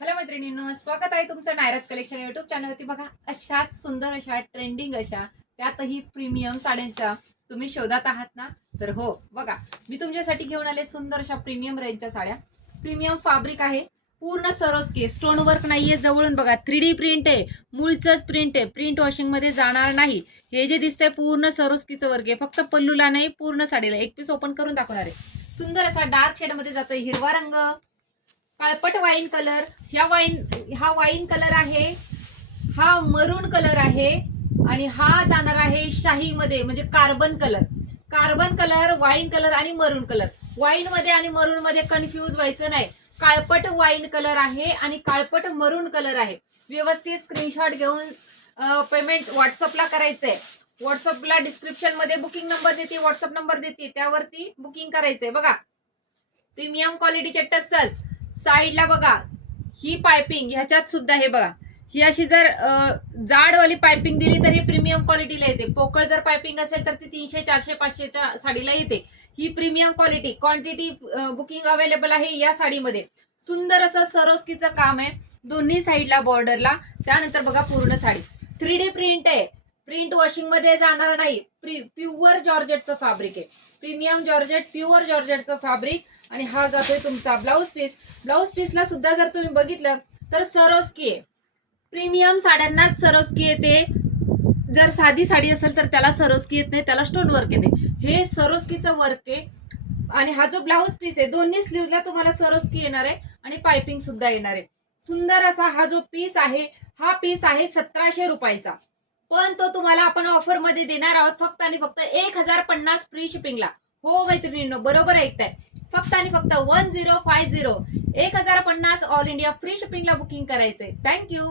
Hello मैत्रिणींनो, स्वागत आहे तुमचं नायराज कलेक्शन युट्यूब चॅनलवरती। बघा, अशाच सुंदर अशा ट्रेंडिंग अशा त्यातही प्रीमियम साड्यांच्या तुम्ही शोधात आहात ना? तर हो, बघा मी तुमच्यासाठी घेऊन आले सुंदर अशा प्रीमियम रेंजच्या साड्या। प्रीमियम फॅब्रिक आहे, पूर्ण सरोस्की, स्टोन वर्क नाहीये, जवळून बघा 3D प्रिंट आहे, मूळचंच प्रिंट आहे, प्रिंट वॉशिंग मध्ये जाणार नाही। हे जे दिसतंय पूर्ण सरोस्कीचं वर्क आहे, फक्त पल्लूला नाही पूर्ण साडीला। एक पीस ओपन करून दाखवणार आहे। सुंदर असा डार्क शेड मध्ये जातोय, हिरवा रंग, काळपट वाईन कलर, हा वाईन कलर आहे, हा मरून कलर आहे आणि हा जाणार आहे शाही मध्ये, म्हणजे कार्बन कलर, वाईन कलर आणि मरून कलर। वाईन मध्ये आणि मरून मध्ये कन्फ्यूज व्हायचं नाही। काळपट वाईन कलर आहे आणि काळपट मरून कलर आहे। व्यवस्थित स्क्रीनशॉट घेऊन पेमेंट व्हॉट्सअपला करायचंय। व्हॉट्सअपला डिस्क्रिप्शन मध्ये बुकिंग नंबर देते, व्हॉट्सअप नंबर देते, त्यावरती बुकिंग करायचंय। बघा, प्रीमियम क्वालिटीचे टसल्स, साईडला बघा ही पायपिंग, ह्याच्यात सुद्धा हे बघा, ही अशी जर जाडवाली पायपिंग दिली तर हे प्रीमियम क्वालिटीला येते। पोकळ जर पायपिंग असेल तर ती 300, 400, 500च्या साडीला येते। ही premium quality, quantity booking available आहे या साडीमध्ये। सुंदर असं सरोस्कीचं काम आहे दोन्ही साईडला बॉर्डरला। त्यानंतर बघा पूर्ण साडी 3D प्रिंट आहे, प्रिंट वॉशिंग मध्ये जाणार नाही। प्युअर जॉर्जेटचं फॅब्रिक आहे, प्रीमियम जॉर्जेट, प्युअर जॉर्जेटचं फॅब्रिक। आणि हा जातोय तुमचा ब्लाऊज पीस। ब्लाऊज पीसला सुद्धा जर तुम्ही बघितलं तर सरोस्की आहे, प्रीमियम साड्यांनाच सरोस्की येते। जर साधी साडी असेल तर त्याला सरोस्की येत नाही, त्याला स्टोन वर्क येते। हे सरोस्कीचं वर्क आहे। आणि हा जो ब्लाऊज पीस आहे, दोन्ही स्लीव्हला तुम्हाला सरोस्की येणार आहे आणि पायपिंग सुद्धा येणार आहे। सुंदर असा हा जो पीस आहे, हा पीस आहे 1700 रुपयाचा, पण तो तुम्हाला आपण ऑफर मध्ये देणार आहोत फक्त आणि फक्त 1050 फ्री शिपिंगला। हो मैत्रिणींनो, बरोबर ऐकताय, फक्त आणि फक्त 1050, 1050 ऑल इंडिया फ्री शिपिंगला बुकिंग करायचंय। थँक्यू।